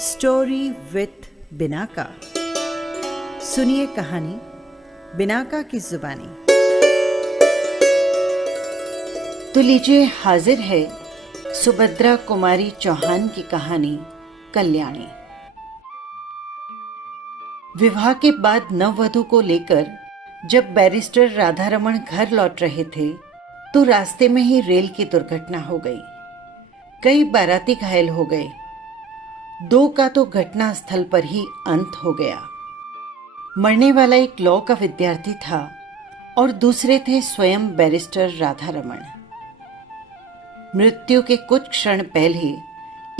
Story with Binaca. सुनिए कहानी Binaca की जुबानी। तो लीजिए, हाजिर है सुभद्रा कुमारी चौहान की कहानी कल्याणी। विवाह के बाद नववधु को लेकर जब बैरिस्टर राधारमण घर लौट रहे थे तो रास्ते में ही रेल की दुर्घटना हो गई। कई बाराती घायल हो गए। दो का तो घटना स्थल पर ही अंत हो गया। मरने वाला एक लॉ का विद्यार्थी था और दूसरे थे स्वयं बैरिस्टर राधारमण। मृत्यु के कुछ क्षण पहले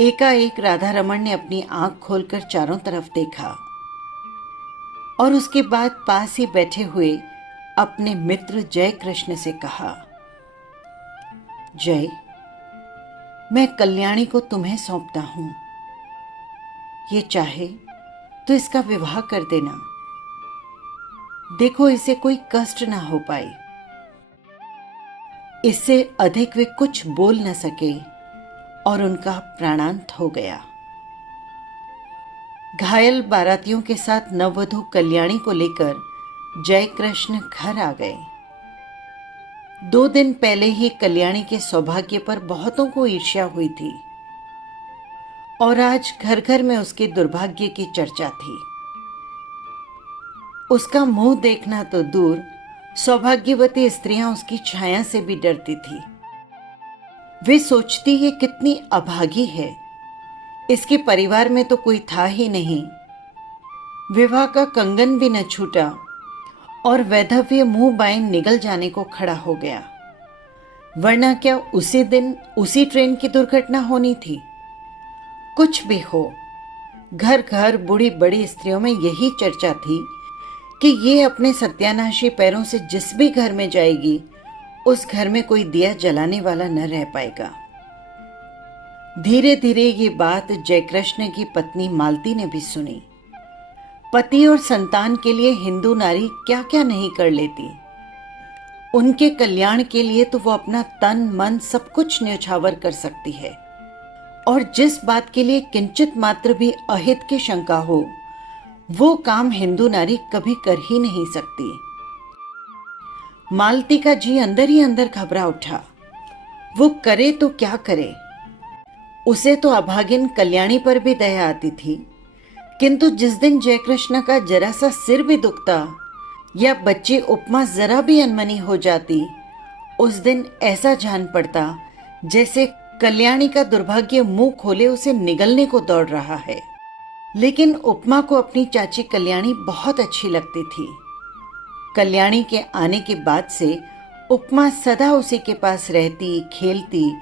एकाएक राधारमण ने अपनी आंख खोलकर चारों तरफ देखा और उसके बाद पास ही बैठे हुए अपने मित्र जय कृष्ण से कहा, जय, मैं कल्याणी को तुम्हें सौंपता हूं। ये चाहे तो इसका विवाह कर देना। देखो, इसे कोई कष्ट ना हो पाए। इससे अधिक वे कुछ बोल न सके और उनका प्राणांत हो गया। घायल बारातियों के साथ नववधु कल्याणी को लेकर जय कृष्ण घर आ गए। 2 दिन पहले ही कल्याणी के सौभाग्य पर बहुतों को ईर्ष्या हुई थी और आज घर घर में उसके दुर्भाग्य की चर्चा थी। उसका मुंह देखना तो दूर, सौभाग्यवती स्त्रियां उसकी छाया से भी डरती थी। वे सोचती ये कितनी अभागी है, इसके परिवार में तो कोई था ही नहीं। विवाह का कंगन भी न छूटा और वैधव्य मुंह बाएं निगल जाने को खड़ा हो गया। वरना क्या उसी दिन उसी ट्रेन की दुर्घटना होनी थी? कुछ भी हो, घर घर बूढ़ी बड़ी स्त्रियों में यही चर्चा थी कि ये अपने सत्यानाशी पैरों से जिस भी घर में जाएगी उस घर में कोई दिया जलाने वाला न रह पाएगा। धीरे धीरे ये बात जयकृष्ण की पत्नी मालती ने भी सुनी। पति और संतान के लिए हिंदू नारी क्या क्या नहीं कर लेती। उनके कल्याण के लिए तो वो अपना तन मन सब कुछ न्यौछावर कर सकती है और जिस बात के लिए किंचित मात्र भी अहित की शंका हो वो काम हिंदू नारी कभी कर ही नहीं सकती। मालती का जी अंदर ही अंदर घबरा उठा। वो करे तो क्या करे। उसे तो अभागिन कल्याणी पर भी दया आती थी, किंतु जिस दिन जयकृष्ण का जरा सा सिर भी दुखता या बच्ची उपमा जरा भी अनमनी हो जाती, उस दिन ऐसा जान पड़ता जैसे कल्याणी का दुर्भाग्य मुंह खोले उसे निगलने को दौड़ रहा है। लेकिन उपमा को अपनी चाची कल्याणी बहुत अच्छी लगती थी। कल्याणी के आने के बाद से उपमा सदा उसी के पास रहती, खेलती,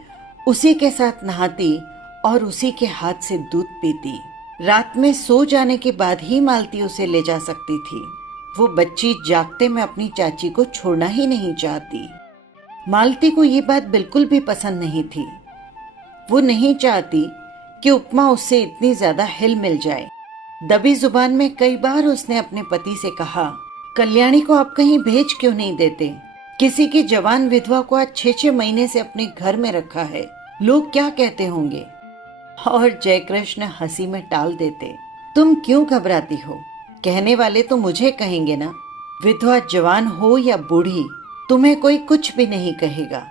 उसी के साथ नहाती और उसी के हाथ से दूध पीती। रात में सो जाने के बाद ही मालती उसे ले जा सकती थी। वो बच्ची जागते में अपनी चाची को छोड़ना ही नहीं चाहती। मालती को ये बात बिल्कुल भी पसंद नहीं थी। वो नहीं चाहती कि उपमा उससे इतनी ज्यादा हिल मिल जाए। दबी जुबान में कई बार उसने अपने पति से कहा, कल्याणी को आप कहीं भेज क्यों नहीं देते? किसी की जवान विधवा को आज 6-6 महीने से अपने घर में रखा है, लोग क्या कहते होंगे? और जयकृष्ण हंसी में टाल देते, तुम क्यों घबराती हो? कहने वाले तो मुझे कहेंगे ना। विधवा जवान हो या बूढ़ी, तुम्हें कोई कुछ भी नहीं कहेगा।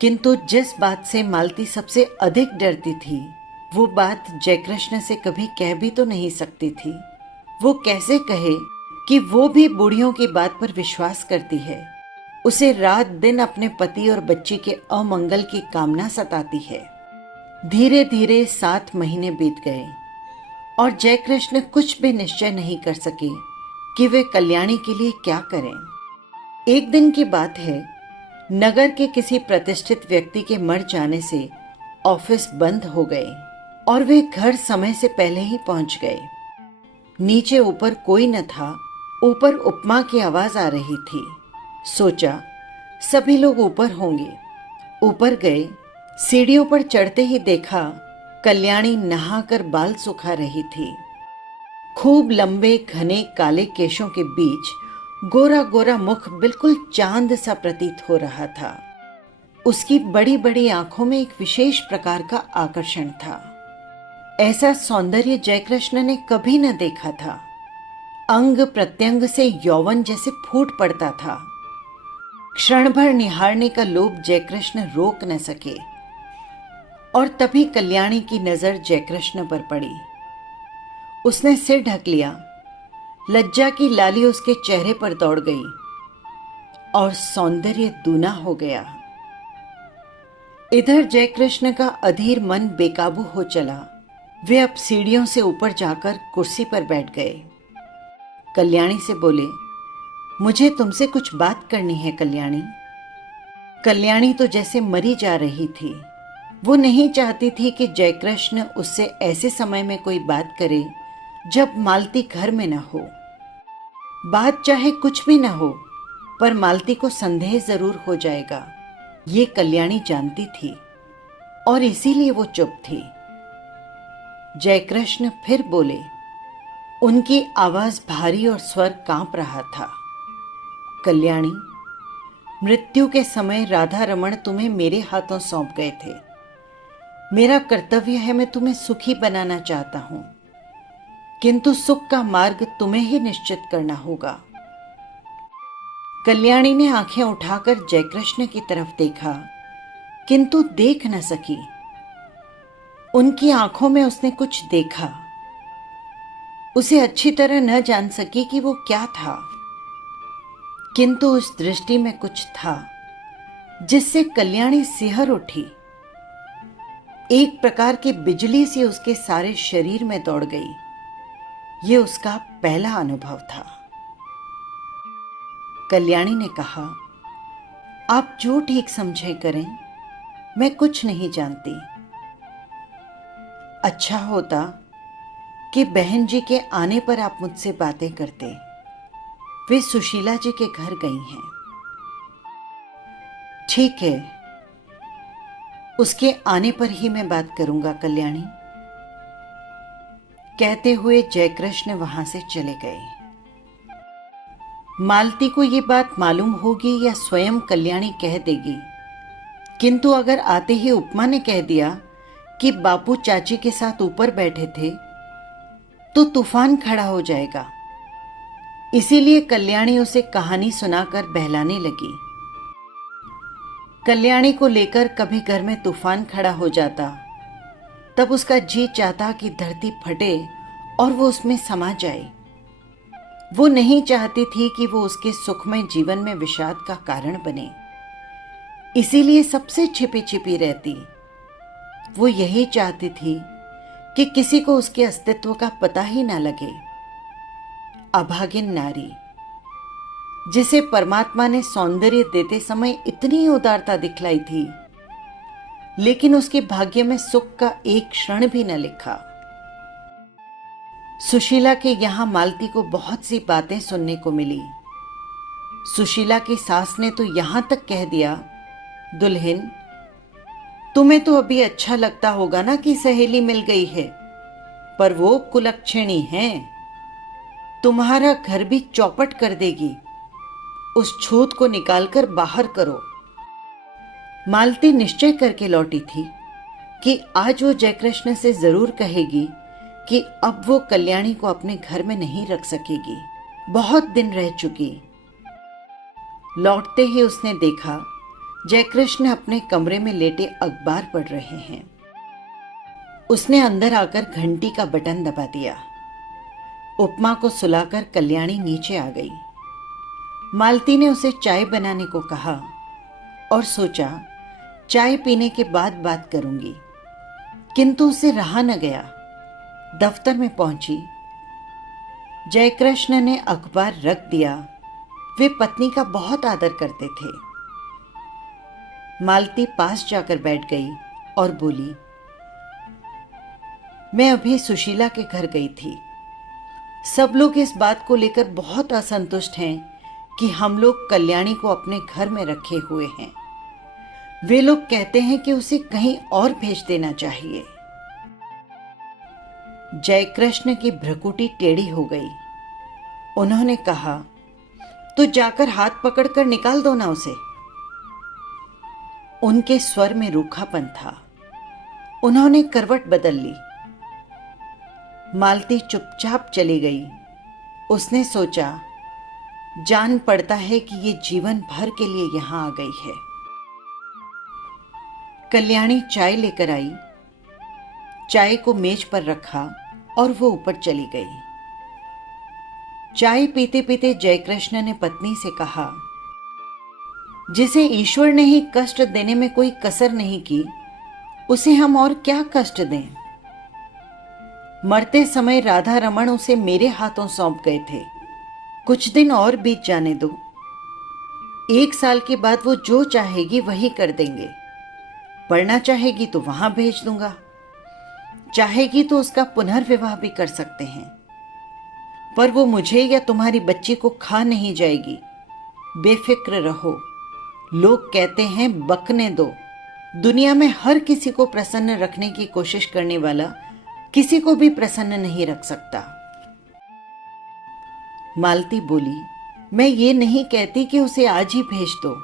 किंतु जिस बात से मालती सबसे अधिक डरती थी वो बात जयकृष्ण से कभी कह भी तो नहीं सकती थी। वो कैसे कहे कि वो भी बूढ़ियों की बात पर विश्वास करती है। उसे रात दिन अपने पति और बच्ची के अमंगल की कामना सताती है। धीरे धीरे 7 महीने बीत गए और जयकृष्ण कुछ भी निश्चय नहीं कर सके कि वे कल्याणी के लिए क्या करें। एक दिन की बात है, नगर के किसी प्रतिष्ठित व्यक्ति के मर जाने से ऑफिस बंद हो गए और वे घर समय से पहले ही पहुंच गए। नीचे ऊपर कोई न था। ऊपर उपमा की आवाज आ रही थी। सोचा सभी लोग ऊपर होंगे। ऊपर गए। सीढ़ियों पर चढ़ते ही देखा कल्याणी नहाकर बाल सुखा रही थी। खूब लंबे घने काले केशों के बीच गोरा गोरा मुख बिल्कुल चांद सा प्रतीत हो रहा था। उसकी बड़ी बड़ी आंखों में एक विशेष प्रकार का आकर्षण था। ऐसा सौंदर्य जयकृष्ण ने कभी न देखा था। अंग प्रत्यंग से यौवन जैसे फूट पड़ता था। क्षण भर निहारने का लोभ जयकृष्ण रोक न सके और तभी कल्याणी की नजर जयकृष्ण पर पड़ी। उसने सिर ढक लिया। लज्जा की लाली उसके चेहरे पर दौड़ गई और सौंदर्य दूना हो गया। इधर जयकृष्ण का अधीर मन बेकाबू हो चला। वे अब सीढ़ियों से ऊपर जाकर कुर्सी पर बैठ गए। कल्याणी से बोले, मुझे तुमसे कुछ बात करनी है कल्याणी। कल्याणी तो जैसे मरी जा रही थी। वो नहीं चाहती थी कि जयकृष्ण उससे ऐसे समय में कोई बात करे जब मालती घर में न हो। बात चाहे कुछ भी न हो, पर मालती को संदेह जरूर हो जाएगा, ये कल्याणी जानती थी और इसीलिए वो चुप थी। जयकृष्ण फिर बोले। उनकी आवाज भारी और स्वर कांप रहा था। कल्याणी, मृत्यु के समय राधा रमण तुम्हें मेरे हाथों सौंप गए थे। मेरा कर्तव्य है, मैं तुम्हें सुखी बनाना चाहता हूं, किंतु सुख का मार्ग तुम्हें ही निश्चित करना होगा। कल्याणी ने आंखें उठाकर जयकृष्ण की तरफ देखा, किंतु देख न सकी। उनकी आंखों में उसने कुछ देखा। उसे अच्छी तरह न जान सकी कि वो क्या था, किंतु उस दृष्टि में कुछ था जिससे कल्याणी सिहर उठी। एक प्रकार की बिजली सी उसके सारे शरीर में दौड़ गई। ये उसका पहला अनुभव था। कल्याणी ने कहा, आप जो ठीक समझे करें, मैं कुछ नहीं जानती। अच्छा होता कि बहन जी के आने पर आप मुझसे बातें करते। वे सुशीला जी के घर गई हैं। ठीक है, उसके आने पर ही मैं बात करूंगा कल्याणी। कहते हुए जयकृष्ण वहां से चले गए। मालती को ये बात मालूम होगी या स्वयं कल्याणी कह देगी, किंतु अगर आते ही उपमा ने कह दिया कि बापू चाची के साथ ऊपर बैठे थे, तो तूफान खड़ा हो जाएगा। इसीलिए कल्याणी उसे कहानी सुनाकर बहलाने लगी। कल्याणी को लेकर कभी घर में तूफान खड़ा हो जाता, तब उसका जी चाहता कि धरती फटे और वो उसमें समा जाए। वो नहीं चाहती थी कि वो उसके सुखमय जीवन में विषाद का कारण बने, इसीलिए सबसे छिपी छिपी रहती। वो यही चाहती थी कि किसी को उसके अस्तित्व का पता ही ना लगे। अभागिन नारी, जिसे परमात्मा ने सौंदर्य देते समय इतनी उदारता दिखलाई थी, लेकिन उसके भाग्य में सुख का एक क्षण भी न लिखा। सुशीला के यहां मालती को बहुत सी बातें सुनने को मिली। सुशीला की सास ने तो यहां तक कह दिया, दुल्हन, तुम्हें तो अभी अच्छा लगता होगा ना कि सहेली मिल गई है, पर वो कुलक्षणी है, तुम्हारा घर भी चौपट कर देगी। उस छूत को निकालकर बाहर करो। मालती निश्चय करके लौटी थी कि आज वो जयकृष्ण से जरूर कहेगी कि अब वो कल्याणी को अपने घर में नहीं रख सकेगी। बहुत दिन रह चुकी। लौटते ही उसने देखा जयकृष्ण अपने कमरे में लेटे अखबार पढ़ रहे हैं। उसने अंदर आकर घंटी का बटन दबा दिया। उपमा को सुलाकर कल्याणी नीचे आ गई। मालती ने उसे चाय बनाने को कहा और सोचा चाय पीने के बाद बात करूंगी, किंतु उसे रहा न गया। दफ्तर में पहुंची। जयकृष्ण ने अखबार रख दिया। वे पत्नी का बहुत आदर करते थे। मालती पास जाकर बैठ गई और बोली, मैं अभी सुशीला के घर गई थी। सब लोग इस बात को लेकर बहुत असंतुष्ट हैं कि हम लोग कल्याणी को अपने घर में रखे हुए हैं। वे लोग कहते हैं कि उसे कहीं और भेज देना चाहिए। जयकृष्ण की भ्रुकुटी टेढ़ी हो गई। उन्होंने कहा, तो जाकर हाथ पकड़कर निकाल दो ना उसे। उनके स्वर में रूखापन था। उन्होंने करवट बदल ली। मालती चुपचाप चली गई। उसने सोचा, जान पड़ता है कि ये जीवन भर के लिए यहां आ गई है। कल्याणी चाय लेकर आई, चाय को मेज पर रखा और वो ऊपर चली गई। चाय पीते पीते जयकृष्ण ने पत्नी से कहा, जिसे ईश्वर ने ही कष्ट देने में कोई कसर नहीं की, उसे हम और क्या कष्ट दें। मरते समय राधा रमण उसे मेरे हाथों सौंप गए थे। कुछ दिन और बीत जाने दो, 1 साल के बाद वो जो चाहेगी वही कर देंगे। पढ़ना चाहेगी तो वहां भेज दूंगा, चाहेगी तो उसका पुनर्विवाह भी कर सकते हैं, पर वो मुझे या तुम्हारी बच्ची को खा नहीं जाएगी। बेफिक्र रहो। लोग कहते हैं बकने दो। दुनिया में हर किसी को प्रसन्न रखने की कोशिश करने वाला किसी को भी प्रसन्न नहीं रख सकता। मालती बोली, मैं ये नहीं कहती कि उसे आज ही भेज दो,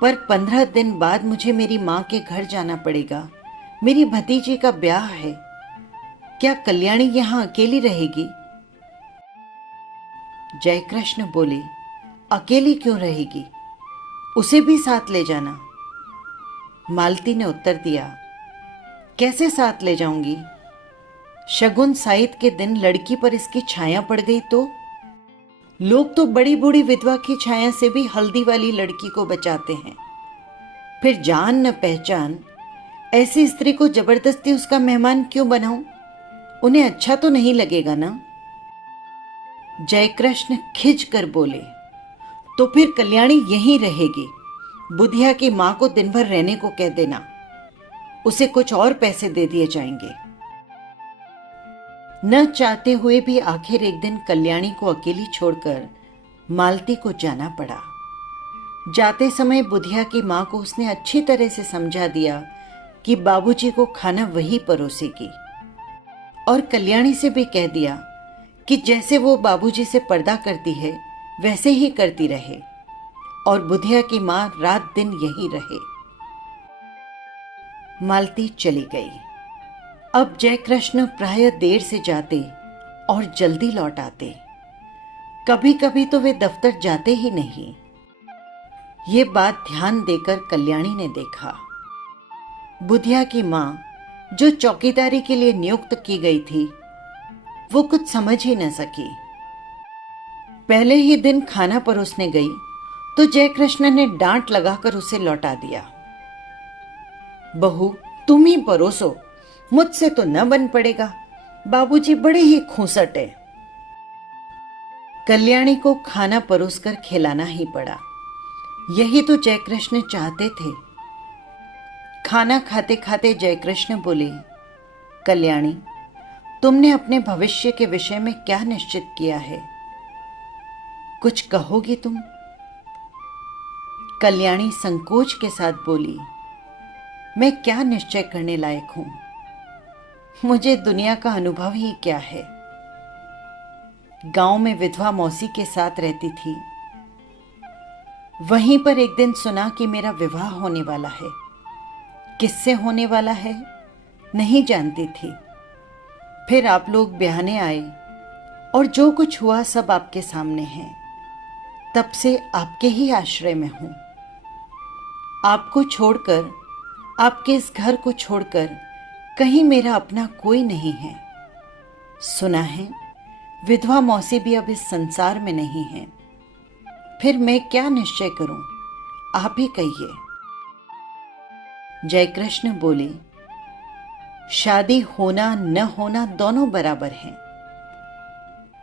पर 15 दिन बाद मुझे मेरी मां के घर जाना पड़ेगा। मेरी भतीजी का ब्याह है। क्या कल्याणी यहां अकेली रहेगी? जयकृष्ण बोले, अकेली क्यों रहेगी? उसे भी साथ ले जाना। मालती ने उत्तर दिया, कैसे साथ ले जाऊंगी? शगुन साइत के दिन लड़की पर इसकी छाया पड़ गई तो? लोग तो बड़ी बूढ़ी विधवा की छाया से भी हल्दी वाली लड़की को बचाते हैं। फिर जान न पहचान ऐसी स्त्री को जबरदस्ती उसका मेहमान क्यों बनाऊं? उन्हें अच्छा तो नहीं लगेगा ना? जयकृष्ण खिंच कर बोले, तो फिर कल्याणी यहीं रहेगी। बुधिया की मां को दिन भर रहने को कह देना, उसे कुछ और पैसे दे दिए जाएंगे। न चाहते हुए भी आखिर एक दिन कल्याणी को अकेली छोड़कर मालती को जाना पड़ा। जाते समय बुधिया की मां को उसने अच्छी तरह से समझा दिया कि बाबूजी को खाना वही परोसेगी, और कल्याणी से भी कह दिया कि जैसे वो बाबूजी से पर्दा करती है वैसे ही करती रहे, और बुधिया की मां रात दिन यही रहे। मालती चली गई। अब जयकृष्ण प्रायः देर से जाते और जल्दी लौट आते। कभी कभी तो वे दफ्तर जाते ही नहीं। ये बात ध्यान देकर कल्याणी ने देखा। बुधिया की मां, जो चौकीदारी के लिए नियुक्त की गई थी, वो कुछ समझ ही न सकी। पहले ही दिन खाना परोसने गई तो जयकृष्ण ने डांट लगाकर उसे लौटा दिया। बहू, तुम ही परोसो, मुझसे तो न बन पड़ेगा। बाबूजी बड़े ही खूंसट है। कल्याणी को खाना परोसकर खिलाना ही पड़ा। यही तो जयकृष्ण चाहते थे। खाना खाते खाते जयकृष्ण बोले, कल्याणी, तुमने अपने भविष्य के विषय में क्या निश्चित किया है? कुछ कहोगी तुम? कल्याणी संकोच के साथ बोली, मैं क्या निश्चय करने लायक हूं? मुझे दुनिया का अनुभव ही क्या है। गांव में विधवा मौसी के साथ रहती थी। वहीं पर एक दिन सुना कि मेरा विवाह होने वाला है। किससे होने वाला है नहीं जानती थी। फिर आप लोग ब्याहने आए और जो कुछ हुआ सब आपके सामने है। तब से आपके ही आश्रय में हूं। आपको छोड़कर, आपके इस घर को छोड़कर कहीं मेरा अपना कोई नहीं है। सुना है विधवा मौसी भी अब इस संसार में नहीं है। फिर मैं क्या निश्चय करूं? आप ही कहिए। जयकृष्ण बोले, शादी होना न होना दोनों बराबर हैं।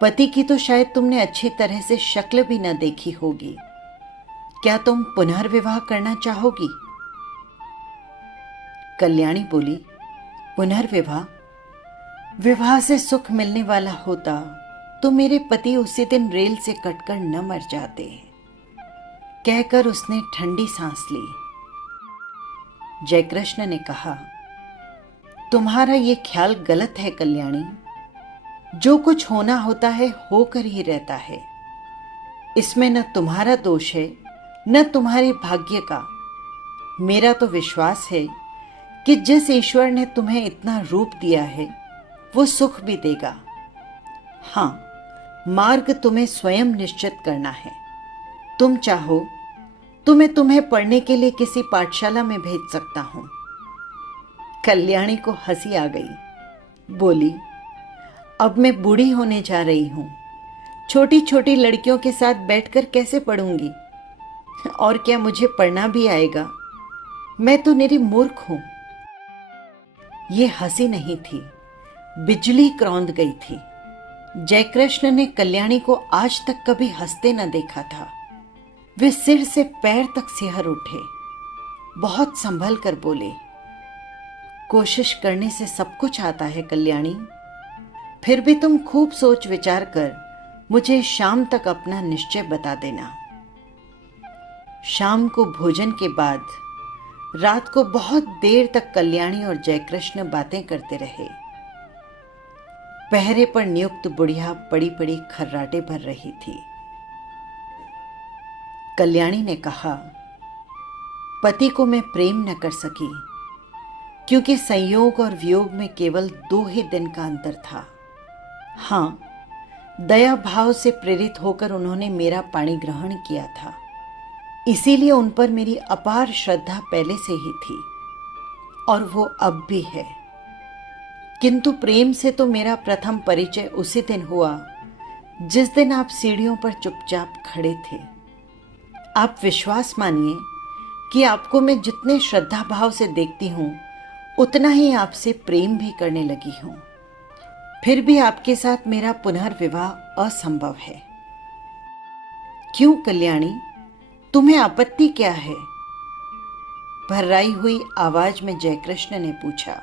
पति की तो शायद तुमने अच्छी तरह से शक्ल भी न देखी होगी। क्या तुम पुनर्विवाह करना चाहोगी? कल्याणी बोली, पुनर्विवाह? विवाह से सुख मिलने वाला होता तो मेरे पति उसी दिन रेल से कटकर न मर जाते, कहकर उसने ठंडी सांस ली। जयकृष्ण ने कहा, तुम्हारा ये ख्याल गलत है कल्याणी। जो कुछ होना होता है होकर ही रहता है। इसमें न तुम्हारा दोष है न तुम्हारे भाग्य का। मेरा तो विश्वास है कि जिस ईश्वर ने तुम्हें इतना रूप दिया है वो सुख भी देगा। हाँ, मार्ग तुम्हें स्वयं निश्चित करना है। तुम चाहो तो मैं तुम्हें पढ़ने के लिए किसी पाठशाला में भेज सकता हूं। कल्याणी को हंसी आ गई। बोली, अब मैं बूढ़ी होने जा रही हूं, छोटी छोटी लड़कियों के साथ बैठकर कैसे पढ़ूंगी? और क्या मुझे पढ़ना भी आएगा? मैं तो निरी मूर्ख हूं। ये हंसी नहीं थी, बिजली क्रौंद गई थी। जयकृष्ण ने कल्याणी को आज तक कभी हंसते न देखा था। वे सिर से पैर तक सिहर उठे, बहुत संभल कर बोले, कोशिश करने से सब कुछ आता है कल्याणी। फिर भी तुम खूब सोच विचार कर मुझे शाम तक अपना निश्चय बता देना। शाम को भोजन के बाद रात को बहुत देर तक कल्याणी और जयकृष्ण बातें करते रहे। पहरे पर नियुक्त बुढ़िया पड़ी पड़ी खर्राटे भर रही थी। कल्याणी ने कहा, पति को मैं प्रेम न कर सकी क्योंकि संयोग और वियोग में केवल 2 ही दिन का अंतर था। हाँ, दया भाव से प्रेरित होकर उन्होंने मेरा पाणी ग्रहण किया था, इसीलिए उन पर मेरी अपार श्रद्धा पहले से ही थी और वो अब भी है। किंतु प्रेम से तो मेरा प्रथम परिचय उसी दिन हुआ जिस दिन आप सीढ़ियों पर चुपचाप खड़े थे। आप विश्वास मानिए कि आपको मैं जितने श्रद्धा भाव से देखती हूं उतना ही आपसे प्रेम भी करने लगी हूं। फिर भी आपके साथ मेरा पुनर्विवाह असंभव है। क्यों कल्याणी, तुम्हें आपत्ति क्या है? भर्राई हुई आवाज में जयकृष्ण ने पूछा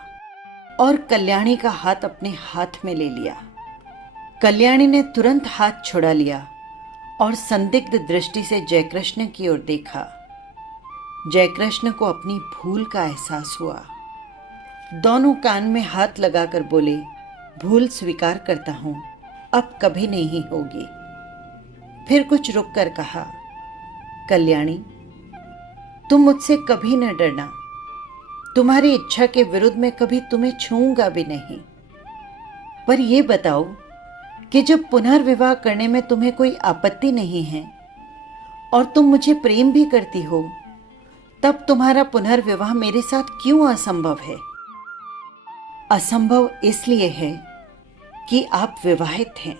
और कल्याणी का हाथ अपने हाथ में ले लिया। कल्याणी ने तुरंत हाथ छुड़ा लिया और संदिग्ध दृष्टि से जयकृष्ण की ओर देखा। जयकृष्ण को अपनी भूल का एहसास हुआ। दोनों कान में हाथ लगाकर बोले, भूल स्वीकार करता हूं, अब कभी नहीं होगी। फिर कुछ रुक कर कहा, कल्याणी, तुम मुझसे कभी न डरना। तुम्हारी इच्छा के विरुद्ध मैं कभी तुम्हें छूऊंगा भी नहीं। पर यह बताओ कि जब पुनर्विवाह करने में तुम्हें कोई आपत्ति नहीं है और तुम मुझे प्रेम भी करती हो, तब तुम्हारा पुनर्विवाह मेरे साथ क्यों असंभव है? असंभव इसलिए है कि आप विवाहित हैं,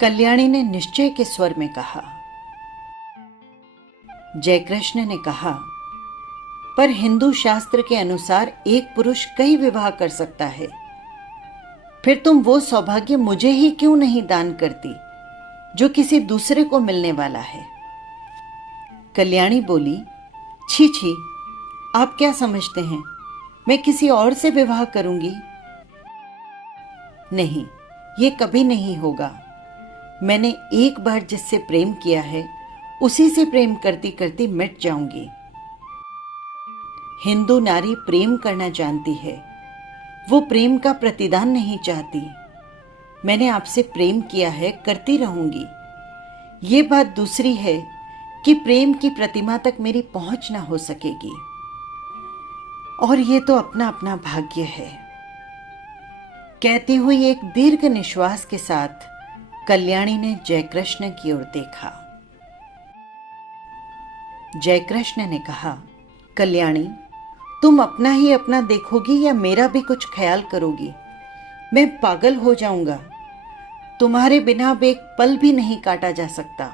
कल्याणी ने निश्चय के स्वर में कहा। जयकृष्ण ने कहा, पर हिंदू शास्त्र के अनुसार एक पुरुष कई विवाह कर सकता है। फिर तुम वो सौभाग्य मुझे ही क्यों नहीं दान करती जो किसी दूसरे को मिलने वाला है? कल्याणी बोली, छी छी, आप क्या समझते हैं मैं किसी और से विवाह करूंगी? नहीं, ये कभी नहीं होगा। मैंने एक बार जिससे प्रेम किया है उसी से प्रेम करती करती मिट जाऊंगी। हिंदू नारी प्रेम करना जानती है, वो प्रेम का प्रतिदान नहीं चाहती। मैंने आपसे प्रेम किया है, करती रहूंगी। ये बात दूसरी है कि प्रेम की प्रतिमा तक मेरी पहुंच ना हो सकेगी, और ये तो अपना अपना भाग्य है। कहती हुई एक दीर्घ निश्वास के साथ कल्याणी ने जयकृष्ण की ओर देखा। जयकृष्ण ने कहा, कल्याणी, तुम अपना ही अपना देखोगी या मेरा भी कुछ ख्याल करोगी? मैं पागल हो जाऊंगा। तुम्हारे बिना अब एक पल भी नहीं काटा जा सकता।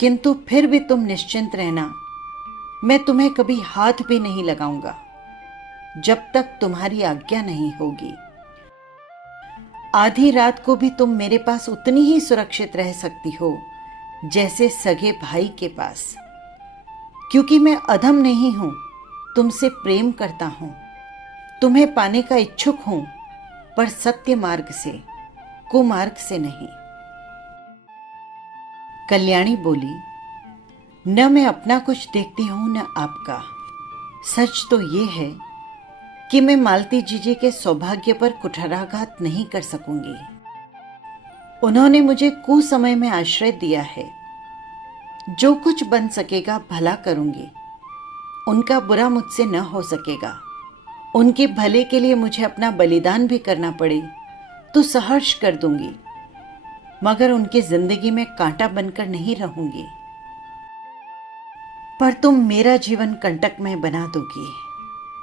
किंतु फिर भी तुम निश्चिंत रहना, मैं तुम्हें कभी हाथ भी नहीं लगाऊंगा जब तक तुम्हारी आज्ञा नहीं होगी। आधी रात को भी तुम मेरे पास उतनी ही सुरक्षित रह सकती हो जैसे सगे भाई के पास, क्योंकि मैं अधम नहीं हूं, तुमसे प्रेम करता हूं, तुम्हें पाने का इच्छुक हूं, पर सत्य मार्ग से, कुमार्ग से नहीं। कल्याणी बोली, न मैं अपना कुछ देखती हूं न आपका। सच तो ये है कि मैं मालती जीजी के सौभाग्य पर कुठाराघात नहीं कर सकूंगी। उन्होंने मुझे कुसमय में आश्रय दिया है। जो कुछ बन सकेगा भला करूंगी, उनका बुरा मुझसे न हो सकेगा, उनके भले के लिए मुझे अपना बलिदान भी करना पड़े तो सहर्ष कर दूंगी, मगर उनकी जिंदगी में कांटा बनकर नहीं रहूंगी। पर तुम मेरा जीवन कंटकमय बना दोगी।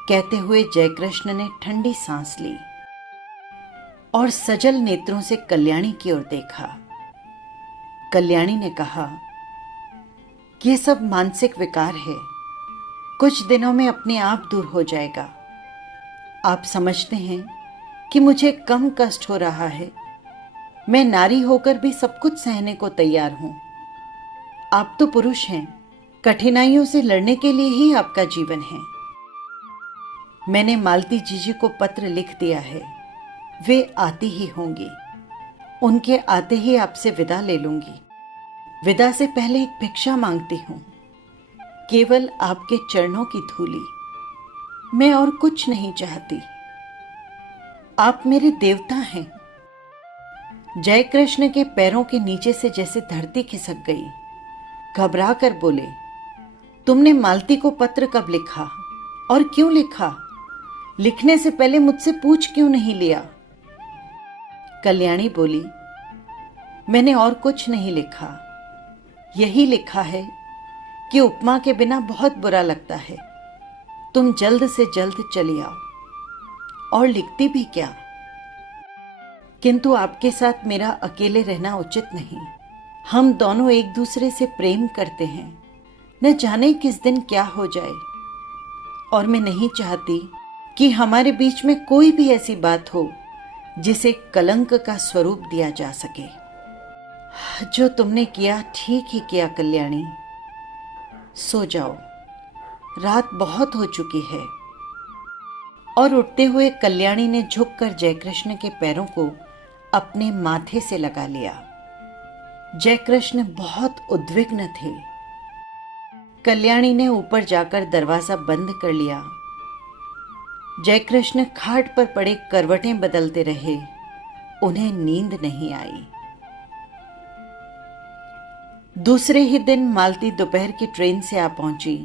कहते हुए जयकृष्ण ने ठंडी सांस ली और सजल नेत्रों से कल्याणी की ओर देखा। कल्याणी ने कहा, यह सब मानसिक विकार है, कुछ दिनों में अपने आप दूर हो जाएगा। आप समझते हैं कि मुझे कम कष्ट हो रहा है। मैं नारी होकर भी सब कुछ सहने को तैयार हूं। आप तो पुरुष हैं, कठिनाइयों से लड़ने के लिए ही आपका जीवन है। मैंने मालती जीजी को पत्र लिख दिया है, वे आती ही होंगी। उनके आते ही आपसे विदा ले लूंगी। विदा से पहले एक भिक्षा मांगती हूं, केवल आपके चरणों की धूली। मैं और कुछ नहीं चाहती। आप मेरे देवता हैं। जयकृष्ण के पैरों के नीचे से जैसे धरती खिसक गई। घबरा कर बोले, तुमने मालती को पत्र कब लिखा और क्यों लिखा? लिखने से पहले मुझसे पूछ क्यों नहीं लिया? कल्याणी बोली, मैंने और कुछ नहीं लिखा। यही लिखा है कि उपमा के बिना बहुत बुरा लगता है, तुम जल्द से जल्द चली आओ। और लिखती भी क्या, किंतु आपके साथ मेरा अकेले रहना उचित नहीं। हम दोनों एक दूसरे से प्रेम करते हैं, न जाने किस दिन क्या हो जाए। और मैं नहीं चाहती कि हमारे बीच में कोई भी ऐसी बात हो जिसे कलंक का स्वरूप दिया जा सके। जो तुमने किया ठीक ही किया कल्याणी। सो जाओ, रात बहुत हो चुकी है। और उठते हुए कल्याणी ने झुककर जयकृष्ण के पैरों को अपने माथे से लगा लिया। जयकृष्ण बहुत उद्विग्न थे। कल्याणी ने ऊपर जाकर दरवाजा बंद कर लिया। जयकृष्ण खाट पर पड़े करवटें बदलते रहे, उन्हें नींद नहीं आई। दूसरे ही दिन मालती दोपहर की ट्रेन से आ पहुंची।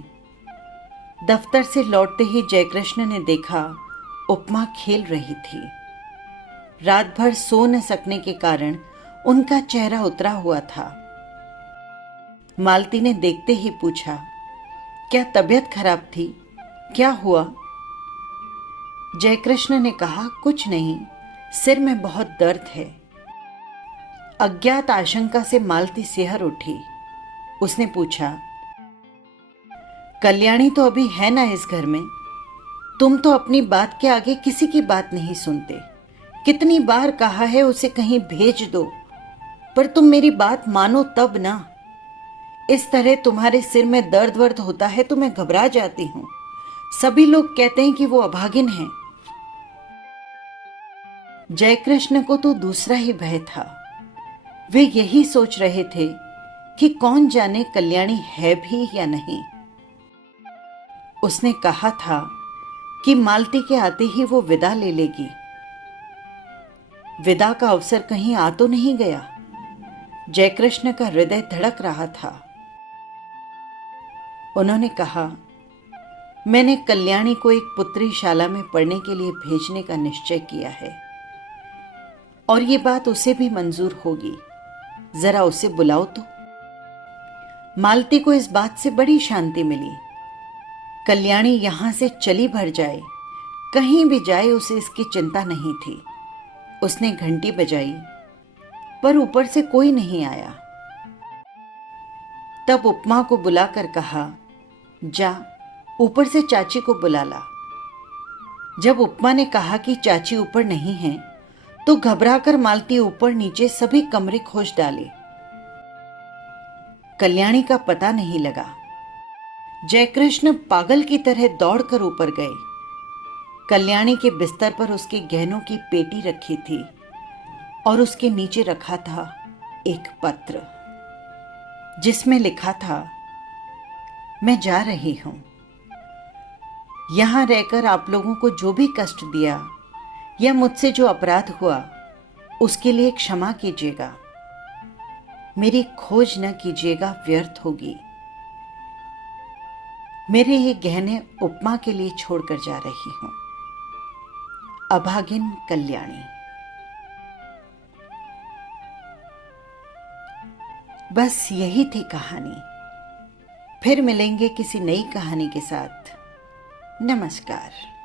दफ्तर से लौटते ही जयकृष्ण ने देखा उपमा खेल रही थी। रात भर सो न सकने के कारण उनका चेहरा उतरा हुआ था। मालती ने देखते ही पूछा, क्या तबीयत खराब थी? क्या हुआ? जयकृष्ण ने कहा, कुछ नहीं, सिर में बहुत दर्द है। अज्ञात आशंका से मालती सिहर उठी। उसने पूछा, कल्याणी तो अभी है ना इस घर में? तुम तो अपनी बात के आगे किसी की बात नहीं सुनते। कितनी बार कहा है उसे कहीं भेज दो, पर तुम मेरी बात मानो तब ना। इस तरह तुम्हारे सिर में दर्द वर्द होता है तो मैं घबरा जाती हूं। सभी लोग कहते हैं कि वो अभागिन है। जयकृष्ण को तो दूसरा ही भय था। वे यही सोच रहे थे कि कौन जाने कल्याणी है भी या नहीं। उसने कहा था कि मालती के आते ही वो विदा ले लेगी। विदा का अवसर कहीं आ तो नहीं गया? जयकृष्ण का हृदय धड़क रहा था। उन्होंने कहा, मैंने कल्याणी को एक पुत्री शाला में पढ़ने के लिए भेजने का निश्चय किया है और ये बात उसे भी मंजूर होगी। जरा उसे बुलाओ तो। मालती को इस बात से बड़ी शांति मिली। कल्याणी यहां से चली भर जाए, कहीं भी जाए, उसे इसकी चिंता नहीं थी। उसने घंटी बजाई, पर ऊपर से कोई नहीं आया। तब उपमा को बुलाकर कहा, जा ऊपर से चाची को बुला ला। जब उपमा ने कहा कि चाची ऊपर नहीं है, तो घबराकर मालती ऊपर नीचे सभी कमरे खोज डाले। कल्याणी का पता नहीं लगा। जयकृष्ण पागल की तरह दौड़कर ऊपर गए। कल्याणी के बिस्तर पर उसके गहनों की पेटी रखी थी और उसके नीचे रखा था एक पत्र जिसमें लिखा था, मैं जा रही हूं। यहां रहकर आप लोगों को जो भी कष्ट दिया या मुझसे जो अपराध हुआ उसके लिए क्षमा कीजिएगा। मेरी खोज न कीजिएगा, व्यर्थ होगी। मेरे ये गहने उपमा के लिए छोड़कर जा रही हूं। अभागिन कल्याणी। बस यही थी कहानी। फिर मिलेंगे किसी नई कहानी के साथ। नमस्कार।